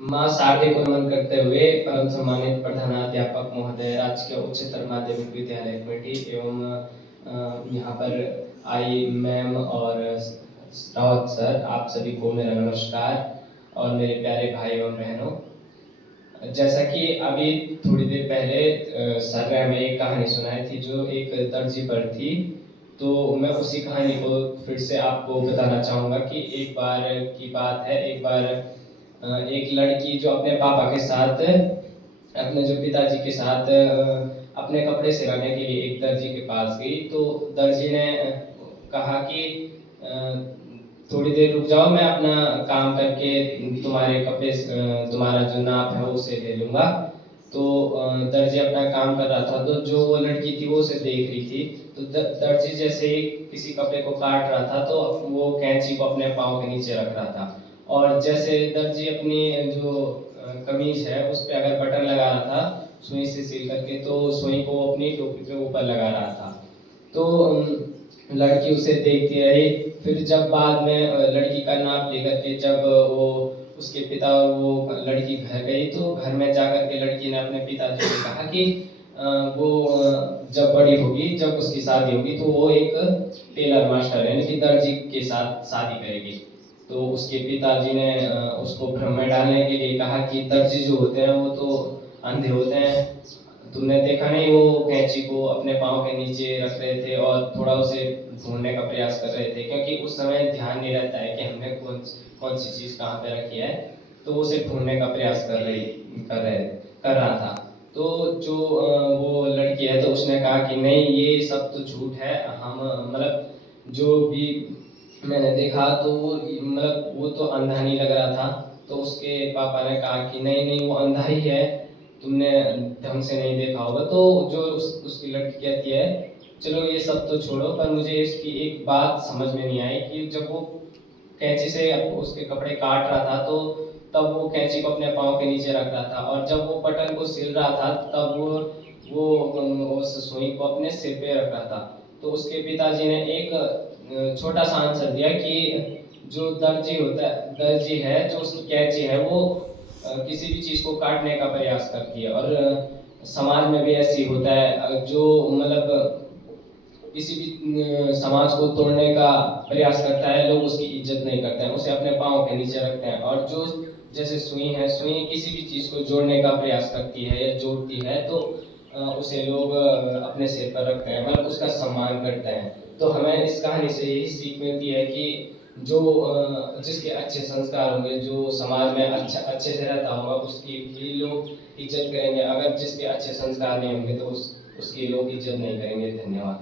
मां शारदे को नमन करते हुए परम सम्मानित प्रधानाध्यापक महोदय, राजकीय उच्चतर माध्यमिक विद्यालय कुंटी एवं यहाँ पर आई मैम और रावत सर, आप सभी को मेरा नमस्कार और मेरे प्यारे भाई एवं बहनों। जैसा कि अभी थोड़ी देर पहले सर ने हमें एक कहानी सुनाई थी जो एक दर्जी पर थी, तो मैं उसी कहानी को फिर से आपको बताना चाहूँगा कि एक बार की बात है। एक बार एक लड़की जो अपने पापा के साथ, अपने जो पिताजी के साथ अपने कपड़े सिलाने के लिए एक दर्जी के पास गई। तो दर्जी ने कहा कि थोड़ी देर रुक जाओ, मैं अपना काम करके तुम्हारे कपड़े, तुम्हारा जो नाप है उसे ले लूँगा। तो दर्जी अपना काम कर रहा था, तो जो वो लड़की थी वो उसे देख रही थी। तो दर्जी जैसे ही किसी कपड़े को काट रहा था तो वो कैंची को अपने पाँव के नीचे रख रहा था, और जैसे दर्जी अपनी जो कमीज है उस पर अगर बटन लगा रहा था सुई से सिल करके, तो सुई को अपनी टोपी के ऊपर लगा रहा था। तो लड़की उसे देखती रही। फिर जब बाद में लड़की का नाप लेकर के जब वो उसके पिता और वो लड़की घर गई, तो घर में जाकर के लड़की ने अपने पिताजी से कहा कि वो जब बड़ी होगी, जब उसकी शादी होगी, तो वो एक टेलर मास्टर यानी कि दर्जी के साथ शादी करेगी। तो उसके पिताजी ने उसको भ्रम में डालने के लिए कहा कि दर्जी जो होते हैं वो तो अंधे होते हैं, तुमने देखा नहीं वो कैंची को अपने पाँव के नीचे रख रहे थे और थोड़ा उसे ढूंढने का प्रयास कर रहे थे, क्योंकि उस समय ध्यान नहीं रहता है कि हमने कौन सी चीज़ कहाँ पे रखी है। तो उसे ढूंढने का प्रयास कर रहा था। तो जो वो लड़की है तो उसने कहा कि नहीं, ये सब तो झूठ है, हम मतलब जो भी मैंने देखा तो वो मतलब वो तो अंधा नहीं लग रहा था। तो उसके पापा ने कहा कि नहीं नहीं, वो अंधा ही है, तुमने ढंग से नहीं देखा होगा। तो जो उसकी लड़की कहती है, चलो ये सब तो छोड़ो, पर मुझे इसकी एक बात समझ में नहीं आई कि जब वो कैंची से उसके कपड़े काट रहा था तो तब वो कैंची को अपने पाँव के नीचे रख रहा था, और जब वो बटन को सिल रहा था तब वो उस सुई को अपने सिर पे रख रहा था। तो उसके पिताजी ने एक छोटा सा आंसर दिया कि जो दर्जी है, जो उसकी कैंची है वो किसी भी चीज़ को काटने का प्रयास करती है। और समाज में भी ऐसी होता है, जो मतलब किसी भी समाज को तोड़ने का प्रयास करता है, लोग उसकी इज्जत नहीं करते हैं, उसे अपने पाँव के नीचे रखते हैं। और जो जैसे सुई है, सुई किसी भी चीज़ को जोड़ने का प्रयास करती है या जोड़ती है, तो उसे लोग अपने सिर पर रखते हैं, मतलब उसका सम्मान करते हैं। तो हमें इस कहानी से यही सीख मिलती है कि जो जिसके अच्छे संस्कार होंगे, जो समाज में अच्छे से रहता होगा, उसकी भी लोग इज्जत करेंगे। अगर जिसके अच्छे संस्कार नहीं होंगे तो उसकी लोग इज्जत नहीं करेंगे। धन्यवाद।